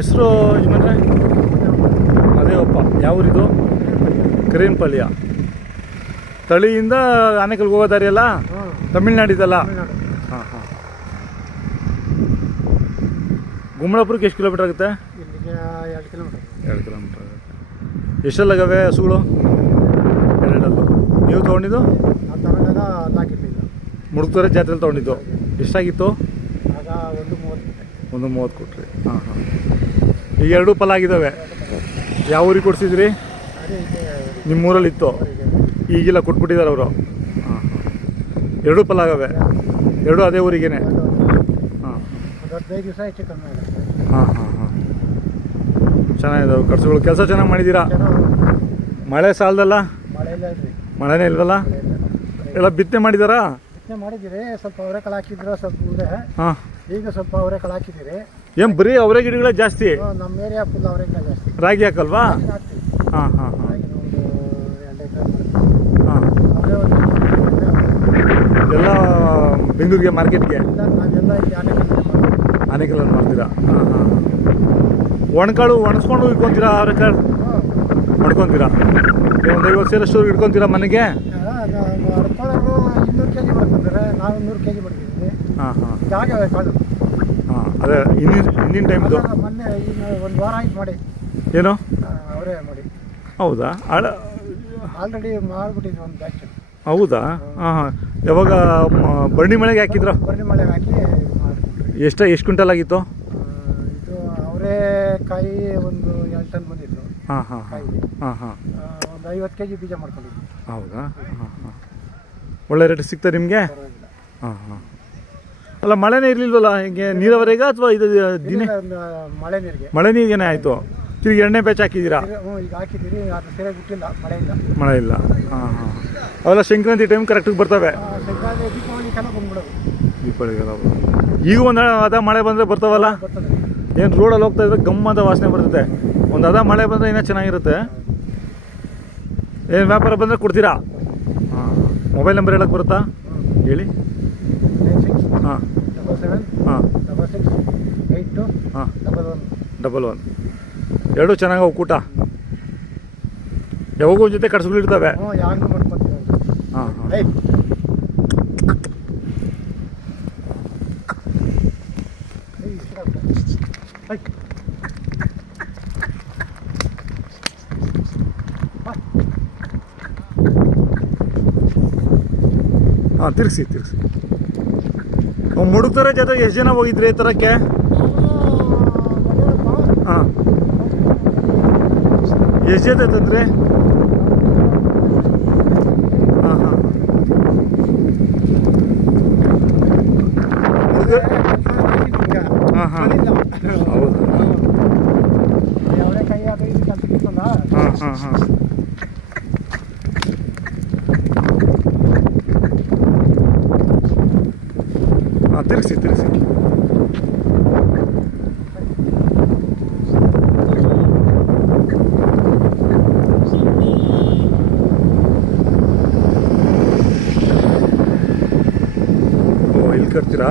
ಹೆಸರು ಯಜಮಾನ್ರೆ? ಅದೇವಪ್ಪ. ಯಾವ ಊರಿದು? ಕರೀಂಪಲ್ಯ. ತಳಿಯಿಂದ ಆನೇಕಲ್ಗೆ ಹೋಗೋ ದಾರಿ ಅಲ್ಲ? ತಮಿಳ್ನಾಡಿದಲ್ಲ? ಹಾಂ ಹಾಂ. ಗುಮ್ಮಳಪುರಕ್ಕೆ ಎಷ್ಟು ಕಿಲೋಮೀಟ್ರ್ ಆಗುತ್ತೆ? 2 ಕಿಲೋಮೀಟ್ರ್. 2 ಕಿಲೋಮೀಟ್ರ್ ಆಗುತ್ತೆ. ಎಷ್ಟೆಲ್ಲಾಗವೆ ಹಸುಗಳು? 2 ನೀವು ತೊಗೊಂಡಿದ್ದು? ನಾವು ತಗೊಂಡಾಗ 4 ಇರಲಿಲ್ಲ. ಮುಡುಕ್ತೋರೆ ಜಾತ್ರೆಯಲ್ಲಿ ತೊಗೊಂಡಿದ್ದು. ಎಷ್ಟಾಗಿತ್ತು? ಆಗ 1.30. 1.30 ಕೊಟ್ರಿ. ಹಾಂ ಹಾಂ. ಈಗ 2 ಫಲ ಆಗಿದ್ದಾವೆ. ಯಾವ ಊರಿಗೆ ಕೊಡಿಸಿದ್ರಿ? ಅದೇ ಇದೆ ನಿಮ್ಮೂರಲ್ಲಿತ್ತು? ಈಗಿಲ್ಲ, ಕೊಟ್ಬಿಟ್ಟಿದ್ದಾರೆ ಅವರು? ಹಾಂ ಹಾಂ. 2 ಫಲ ಆಗವೆ? 2 ಅದೇ ಊರಿಗೇನೆ? ಹಾಂ. ಒಂದು 15 ದಿವಸ ಹೆಚ್ಚು ಕಮ್ಮಿ ಆಗುತ್ತೆ. ಹಾಂ ಹಾಂ ಹಾಂ. ಚೆನ್ನಾಗಿದ್ದಾವೆ ಕಟ್ಸುಗಳು. ಕೆಲಸ ಚೆನ್ನಾಗಿ ಮಾಡಿದ್ದೀರಾ? ಮಳೆ ಸಾಲದಲ್ಲ? ಮಳೆ ಇಲ್ಲ ರೀ. ಮಳೆನೇ ಇಲ್ವಲ್ಲ? ಎಲ್ಲ ಬಿತ್ತನೆ ಮಾಡಿದಾರಾ? ಬಿತ್ತನೆ ಮಾಡಿದ್ದೀರಿ. ಸ್ವಲ್ಪ ಅವರೆಕಾಳು ಹಾಕಿದ್ರೆ ಸ್ವಲ್ಪ ಇದೆ. ಹಾಂ. ಈಗ ಸ್ವಲ್ಪ ಅವರೆಕಾಳು ಹಾಕಿದ್ದೀರಿ. ಏನು ಬರೀ ಅವರೇ ಗಿಡಗಳೇ ಜಾಸ್ತಿ? ನಮ್ಮ ಏರಿಯಾ ಫುಲ್ ಅವರೆಕಾಳು ಜಾಸ್ತಿ. ರಾಗಿ ಹಾಕಲ್ವಾ? ಹಾಕ್ತೀವಿ. ಹಾಂ ಹಾಂ ಹಾಂ. ರಾಗಿ ಒಂದು 2 ಎಕರೆ ಮಾಡ್ತೀವಿ. ಹಾಂ. ಅವರೇ ಒಂದು ಎಲ್ಲ ಬೆಂಗಳೂರಿಗೆ ಮಾರ್ಕೆಟ್ಗೆ? ಇಲ್ಲ, ನಾವೆಲ್ಲ ಇಲ್ಲಿ ಆನೆಕಲ್ಲೇ ಮಾಡ್ತೀವಿ. ಆನೇಕಲ್ಲಲ್ಲಿ ಮಾಡ್ತೀರಾ? ಹಾಂ ಹಾಂ. ಒಣಕಾಳು ಒಣಸ್ಕೊಂಡು ಇಟ್ಕೊತೀರಾ? ಅವರೆಕಾಳು ಮಾಡ್ಕೊತೀರಾ? ಒಂದು 50 ಸೇರಷ್ಟು ಇಟ್ಕೊತೀರಾ ಮನೆಗೆ? ಅಡ್ಕೊಳ್ಳೋರು 200 kg ಮಾಡ್ಕೊಂತಾರೆ. ನಾವು 100 kg ಮಾಡ್ತಿದ್ದೀವಿ. ಹಾಂ ಹಾಂ ಜಾಗ ಕಾಳು. ಹಾಂ. ಅದೇ ಹಿಂದಿನ ಟೈಮ್ದು? ಮೊನ್ನೆ ಈಗ 1 ವಾರ ಆಯ್ತು ಮಾಡಿ. ಏನು? ಅವರೇ ಮಾಡಿ. ಹೌದಾ? ಆಲ್ರೆಡಿ ಮಾಡಿಬಿಟ್ಟಿದ್ವಿ ಒಂದು ಬ್ಯಾಚ್. ಹೌದಾ? ಹಾಂ ಹಾಂ. ಯಾವಾಗ ಬನ್ನಿ ಮಳೆಗೆ ಹಾಕಿದ್ರು? ಬನ್ನಿ ಮಳೆಗೆ ಹಾಕಿ ಮಾಡಿಬಿಟ್ರಿ. ಎಷ್ಟು ಕ್ವಿಂಟಲ್ ಆಗಿತ್ತು? ಇದು ಅವರೇ ಕಾಯಿ ಒಂದು 2 ಟನ್ ಬಂದಿತ್ತು. ಹಾಂ ಹಾಂ ಹಾಂ. ಕಾಯಿ ಹಾಂ ಹಾಂ. ಒಂದು 50 kg ಬೀಜ ಮಾಡ್ಕೊಂಡಿದ್ವಿ. ಹೌದಾ? ಹಾಂ ಹಾಂ. ಒಳ್ಳೆ ರೇಟ್ ಸಿಗ್ತಾ ನಿಮಗೆ? ಪರವಾಗಿಲ್ಲ. ಹಾಂ ಹಾಂ. ಅಲ್ಲ ಮಳೆನೇ ಇರಲಿಲ್ವಲ್ಲ? ಹಿಂಗೆ ನೀರಾವರಿಗೆ ಅಥವಾ ಇದು ದಿನ ಮಳೆ ನೀರಿಗೆ? ಮಳೆ ನೀರಿಗೇನೆ ಆಯಿತು. ತಿರುಗಿ ಎಣ್ಣೆ ಬ್ಯಾಚ್ ಹಾಕಿದ್ದೀರಾ? ಈಗ ಹಾಕಿದ್ದೀರಿ. ಅದು ಸರಿಯಾಗಿ ಬಿಟ್ಟಿಲ್ಲ, ಮಳೆ ಇಲ್ಲ. ಮಳೆ ಇಲ್ಲ. ಹಾಂ ಹಾಂ. ಅವೆಲ್ಲ ಸಂಕ್ರಾಂತಿ ಟೈಮ್ ಕರೆಕ್ಟಿಗೆ ಬರ್ತವೆ? ಸಂಕ್ರಾಂತಿ ದೀಪಾವಳಿಗೆಲ್ಲ ಬಂದ್ಬಿಡೋದು. ದೀಪಾವಳಿಗೆಲ್ಲ ಈಗ ಒಂದು ಅದ ಮಳೆ ಬಂದರೆ ಬರ್ತಾವಲ್ಲ? ಬರ್ತದೆ. ಏನು ರೋಡಲ್ಲಿ ಹೋಗ್ತಾ ಇದ್ರೆ ಗಮ್ಮ ಅಂತ ವಾಸನೆ ಬರ್ತದೆ. ಒಂದು ಅದ ಮಳೆ ಬಂದರೆ ಇನ್ನೂ ಚೆನ್ನಾಗಿರುತ್ತೆ. ಏನು ವ್ಯಾಪಾರ ಬಂದರೆ ಕೊಡ್ತೀರಾ? ಹಾಂ. ಮೊಬೈಲ್ ನಂಬರ್ ಹೇಳಕ್ಕೆ ಬರುತ್ತಾ? ಹೇಳಿ. 96 ಹಾಂ 77 ಹಾಂ 66 82 ಹಾಂ 11. 11 2 ಚೆನ್ನಾಗಿ ಹೋಗಿ ಊಟ. ಯಾವಾಗೂ ಜೊತೆ ಕಟ್ಸುಗಳು ಇರ್ತವೆ? ಹ್ಞೂ, ಯಾವಾಗಲೂ ಮಾಡ್ಕೊತೀವಿ. ಹಾಂ ಹಾಂ. ಹಾಂ, ತಿರ್ಗಿಸಿ. ಮುಡುಕ್ತಾರೆ ಜೊತೆ ಎಷ್ಟು ಜನ ಹೋಗಿದ್ರಿ ತರಕ್ಕೆ? ಹಾಂ. ಎಷ್ಟು ಜೊತೆ ತಂದ್ರಿ? ಹಾಂ ಹಾಂ. ಹಾಂ ಹಾಂ. ಹೌದು. ಅವರೇ ಕೈ ಅದು ಇದು ಕಲ್ತಿರ್ತಲ್ಲ. ಹಾಂ ಹಾಂ ಹಾಂ. ಹಾಂ, ತಿರ್ಗಿಸಿ. ಓ, ಇಲ್ಲಿ ಕಟ್ತೀರಾ?